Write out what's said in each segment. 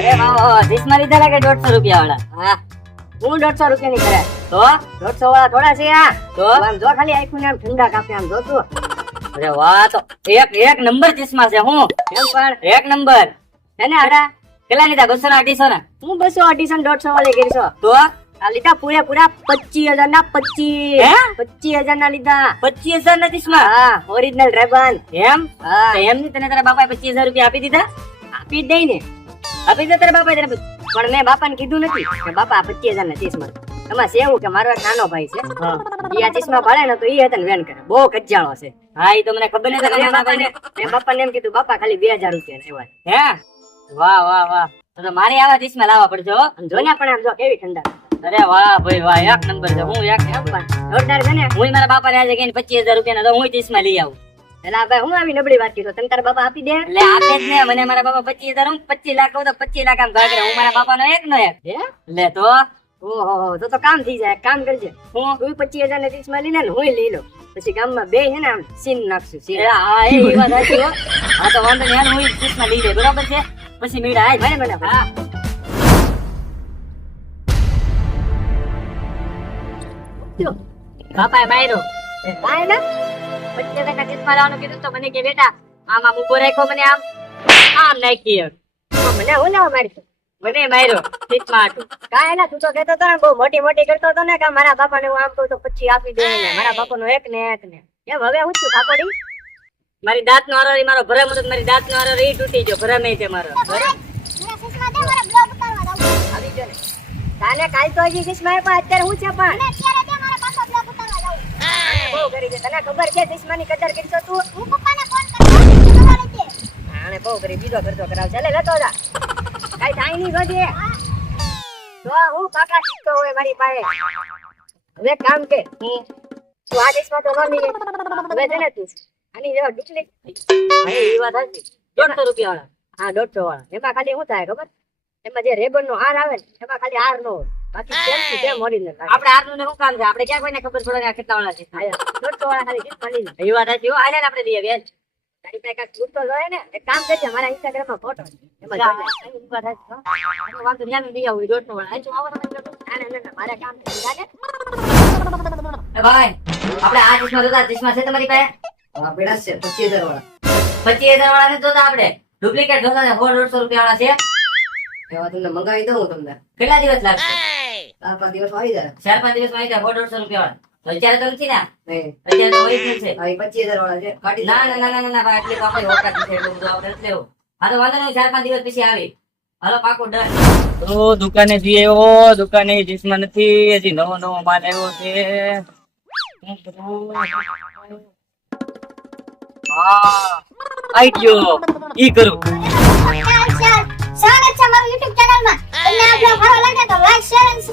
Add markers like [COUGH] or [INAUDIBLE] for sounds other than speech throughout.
અરે વાહ વાહ લીધા લાગે દોઢસો રૂપિયા વાળા હા. હું દોઢસો રૂપિયા ની કરે તો? દોઢસો વાળા થોડા છે આ તો? આમ જો ખાલી આખું આમ ઠંડા કાપે આમ જો અરે વાહ તો એક એક નંબર ચશ્મા છે હું. એમ પણ? એક નંબર. એને અરે કેટલા લીધા બસો ના અઢીસો ના? હું બસો અઢીસો દોઢસો વાળી કરીશો તો? આ લીધા પૂરે પૂરા પચીસ હજાર ના પચીસ. હે? પચીસ હજાર ના લીધા. પચીસ હજાર ના ચશ્મા? હા ઓરિજિનલ રેબન એમ? હા. એમ તને તારા બાપાએ પચીસ હજાર રૂપિયા આપી દીધા? આપી જ દઈ ને. આપી તારા બાપાએ તને પણ મેં બાપાને કીધું નથી કે બાપા પચીસ હજાર ના ચશ્મા એમાં છે એવું કે મારો એક નાનો ભાઈ છે. એ આ ચશ્મા ભાડે ને તો એ હતા વેન કરે. બહુ કજ્જાળો છે. હા એ તો મને ખબર નથી. બાપાને મેં બાપાને એમ કીધું બાપા ખાલી બે હજાર રૂપિયા લેવા. હે? વાહ વાહ વાહ. તો મારે આવા ચશ્મા લાવવા પડશે હો. આમ જોને પણ આમ જો કેવી ઠંડા. અરે વાહ ભાઈ વાહ. એક નંબર છે. હું એક નંબર જોરદાર છે ને. હું મારા બાપા આજે કહીને પચીસ હજાર રૂપિયા હું ચશ્મા લઈ આવું. એલા ભાઈ હું આવી નબળી વાત કીધું. તને તારા બાપા આપી દે? એટલે આપે જ ને મને મારા બાપા પચીસ હજાર હું પચીસ લાખ કહું તો પચીસ લાખ આમ ઘાઘરા હું મારા બાપા એક નો એક. લે તો. ઓહો તો તો કામ થઈ જાય. કામ કરજે. હું? પચીસ હજાર ના લઈને ને હું લઈ લઉં. પછી ગામમાં બે છે ને આમ સીન નાખશું સીન. હા એ વાત સાચી હો. હા તો વાંધો નહીં. હું ઈ ચશ્મા લઈ લે બરાબર છે? પછી મીડા આય મને મને હા. બાપાએ માર્યો કાંઈ ના પચીસ હજાર ના મારવાનું કીધું તો મને કે બેટા આમ આમ ઊભો રાખ્યો મને આમ. આમ નાખી મને હું ના મારી મને માર્યો ચશ્મા હાટુ. કાંઈ ના તું તો કહેતો હતો ને બહુ મોટી મોટી કરતો હતો ને કે મારા બાપાને હું આમ કહું તો પછી આપી દે ને મારા બાપાનો એક ને એક ને. એમ હવે હું છું કાપડી? મારી દાંત નો આરો મારો ભરમ હતો મારી દાંત નો આરો ઈ તૂટી ગયો ભરમ નહીં તે મારો આવી ગયો ને. કાલે કાલ તો હજી કિસ્મા પણ અત્યારે હું છે પણ? કરી છે તને ખબર છે ચશ્માની કદર કરશો તું આને બહુ કરી બીજો કરતો કરાવ ચાલે લેતો જા. કાઈ થાય નહીં ગોજે તો હું. કાકા શીખતો હોય મારી પાસે. હવે કામ કે તું આ ચશ્મા તો ન લઈએ હવે છે ને તું આની જેવા ડુપ્લિકેટ અરે વાત સાચી. દોઢસો રૂપિયા વાળા હા દોઢસો વાળા એમાં ખાલી શું થાય ખબર? એમાં જે રેબન નો હાર આવે ને એમાં ખાલી હાર નો હોય. આપણે આરનું ને શું કામ છે? આપણે ક્યાં કોઈને ખબર પડે આ કેટલા વાળા છે? એ વાત સાચી આને આપણે લઈએ બેન. તારી પાસે કાંઈક ગુસ્સો જોઈએ ને એક કામ કરજે મારા ઇન્સ્ટાગ્રામમાં ફોટો વાંધો દોઢસો વાળા. આવો તમે. ના, ના, ના, ના, મારે કામ ભાઈ આપણે આ ચશ્મા જોતા ચશ્મા છે તમારી પાસે? પેલા છે પચીસ હજાર વાળા. પચીસ હજાર વાળા નથી જોતા આપણે ડુપ્લિકેટ જોતા દોઢસો રૂપિયા વાળા છે. એવા તમને મંગાવી દઉં હું તમને. કેટલા દિવસ લાગશે? પાંચ દિવસ આવી જાય. ચાર પાંચ દિવસ આવી જાય સો દોઢસો રૂપિયા વાળા અત્યારે તો નથી ને? અત્યારે તો original છે. પચીસ હજાર વાળા છે. ના ના ના ના ના ભાઈ આટલી આપણે ઓકાત નથી એટલું બધું. આપણે નથી લેવું. હા તો વાંધો નહીં ચાર પાંચ દિવસ પછી આવી. હાલો પાકો તો દુકાને જઈ આવ્યો દુકાને જીસમાં નથી. હજી નવો નવો માલ આવ્યો છે. હા આઈ ગયો. ઈ કરું. સ્વાગત છે મારું YouTube ચેનલમાં તમને આ બ્લોગ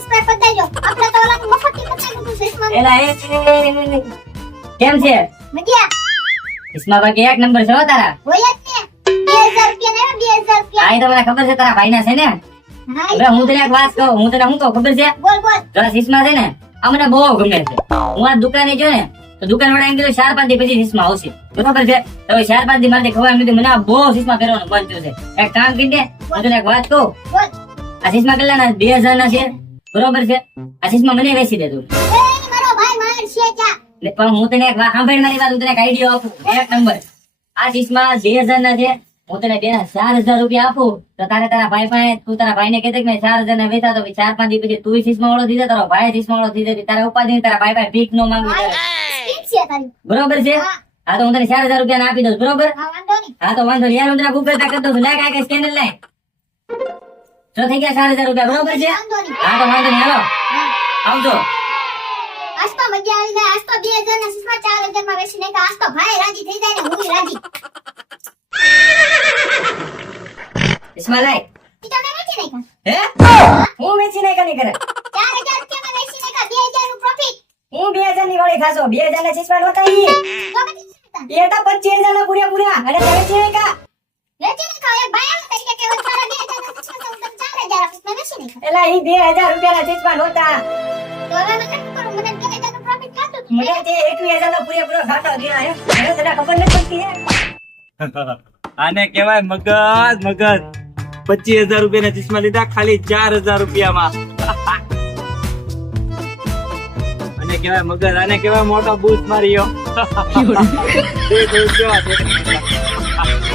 સબસ્ક્રાઇબ કરી દેજો. આપણે તો ઓલાનું મફતથી બતાવી દીધું છે ઇસ્માનું. એલા એ કેમ છે? મજા. ઇસ્મા બાકી એક નંબર છે તારા. હોય જ ને. 2000 રૂપિયા ને 2000 રૂપિયા. આ તો મને ખબર છે તારા ભાઈના છે ને? હવે હું તને એક વાત કહું હું તને શું કહું ખબર છે? બોલ બોલ. તારા ચશ્મા છે ને આ મને બહુ ગમે છે. હું આ દુકાને જો ને તો દુકાન વાળા એમ કીધું ચાર પાંચ દી પછી ચશ્મા આવશે. બરોબર છે? તો ચાર પાંચ દી મારે ખબર નથી મને આ બહુ ચશ્મા પહેરવાનું થયું છે. એક કામ કરી દે હું તને એક વાત કહું. આ ચશ્મા કેટલા ના બે હજાર ના છે? બરોબર છે? આ ચશ્મા મને વેચી દે તું. પણ હું તને એક વાત મારી વાત હું તને આઈડિયા આપું. એક નંબર આ ચશ્મા બે હજાર ના છે. હું તને બે ચાર હજાર રૂપિયા આપું. તો તારે તારા ભાઈ પાસે તું તારા ભાઈ ને કહેતો કે મેં ચાર હજાર ના વેચા તો ચાર પાંચ દી પછી તું ચશ્મા ઓળો થઈ જાય. તારો ભાઈ ચશ્મા વાળો થઈ જાય. તારા ઉપાધિ તારા ભાઈ પાસે ભીખ નો માંગવી તારી. બરોબર છે? હા. તો હું તને ચાર હજાર રૂપિયા ના આપી દઉં. બરોબર? હા તો વાંધો યાર હું તને ગૂગલ પે કરી દઉં લાય કાંઈ સ્કેનર લાય. તો થઈ ગયા ચાર હજાર રૂપિયા બરોબર છે? હા તો વાંધો નહીં હાલો. આવજો. આજ તો મજા આવી જાય આજ તો 2000 ના સિસ્મા 4000 માં વેચી આજ તો ભાઈ રાજી થઈ જાય ને હું રાજી. ઇસ્માલ લાય ઈ તમે વેચી નાખ્યા. હે? હું. વેચી નહીં કની કરે 4000 રૂપિયામાં વેચી નાખ્યા 2000 નું પ્રોફિટ હું બે હજારની વાળી ખાશો બે હજાર ના ચશ્મા નહોતા ઈ. એ તો પચીસ હજાર ના પૂરા પૂરા અને તે વેચી કા વેચી નાખ્યા એક ભાઈ તરીકે કે હવે મારા 2000 ના સિસ્મા તો હું તમને 4000 આપીશ મેં એલા ઈ બે હજાર રૂપિયા ના ચશ્મા નહોતા તો હવે મને શું મને 2000 નું પ્રોફિટ ખાતું મને તે એકવીસ નો પૂરેપૂરો ઘાટો ગયા હે તને ખબર નથી પડતી હે. આને કહેવાય મગજ મગજ. પચીસ રૂપિયાના ચશ્મા લીધા ખાલી ચાર હજાર રૂપિયામાં. અને કેવાય મગજ આને કેવાય મોટો બૂસ્ટ માર્યો. છે? [LAUGHS]